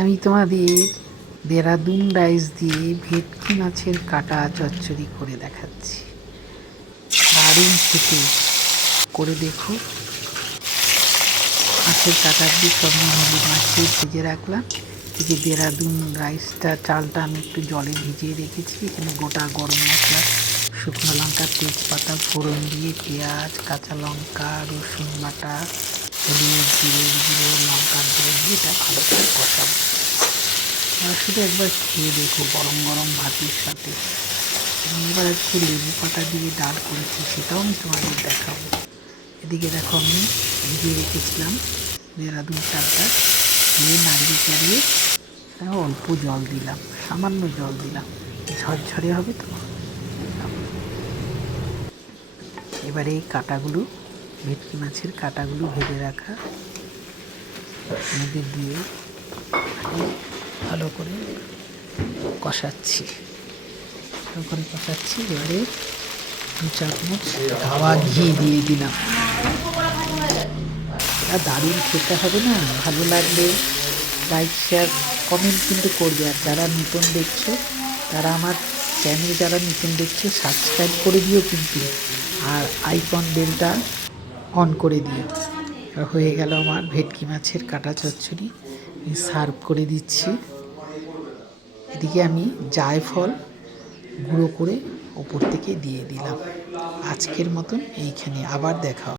আমি তোমাদের দেরাদুন রাইস দিয়ে ভেটকি মাছের কাটা চচ্চড়ি করে দেখাচ্ছি। দারুণ খেতে, করে দেখো। মাছের কাটা দিয়ে সব হলুদ মাছ দিয়ে ভেজে রাখলাম। এই যে দেরাদুন রাইসটা, চালটা আমি একটু জলে ভিজিয়ে রেখেছি। এখানে গোটা গরম মশলা, শুকনো লঙ্কা, তেজপাতা ফোড়ন দিয়ে পেঁয়াজ, কাঁচা লঙ্কা, রসুন বাটা, হলুদ, জিরে, লঙ্কার গুঁড়ো দিয়ে এটা ভালো করে কষাবো। আর শুধু একবার খেয়ে দেখো গরম গরম ভাতের সাথে। এবার একটু লেবু পাতা দিয়ে ডাল করেছি, সেটাও আমি তোমাদের দেখাবো। এদিকে দেখো আমি ভিজিয়ে রেখেছিলাম দেরাদুন চালটা, দিয়ে নাড়িয়ে চাড়িয়ে অল্প জল দিলাম, সামান্য জল দিলাম, ঝরঝরে হবে তো। এবারে এই কাটাগুলো, ভেটকি মাছের কাটাগুলো ভেজে রাখা মধ্যে দিয়ে ভালো করে কষাচ্ছি। এবারে 2 চামচ গাওয়া ঘি দিয়ে দিলাম। আর দারুণ খেতে হবে না? ভালো লাগলে লাইক, শেয়ার, কমেন্ট কিন্তু করবে। আর যারা নতুন দেখছো, তারা আমার চ্যানেল যারা নতুন দেখছো সাবস্ক্রাইব করে দিও কিন্তু, আর আইকন বেলটা অন করে দিও। হয়ে গেল আমার ভেটকি মাছের কাটা চচ্চড়ি, আমি সার্ভ করে দিচ্ছি। এদিকে আমি জায়ফল গুঁড়ো করে ওপর থেকে দিয়ে দিলাম। আজকের মতন এইখানে, আবার দেখা হবে।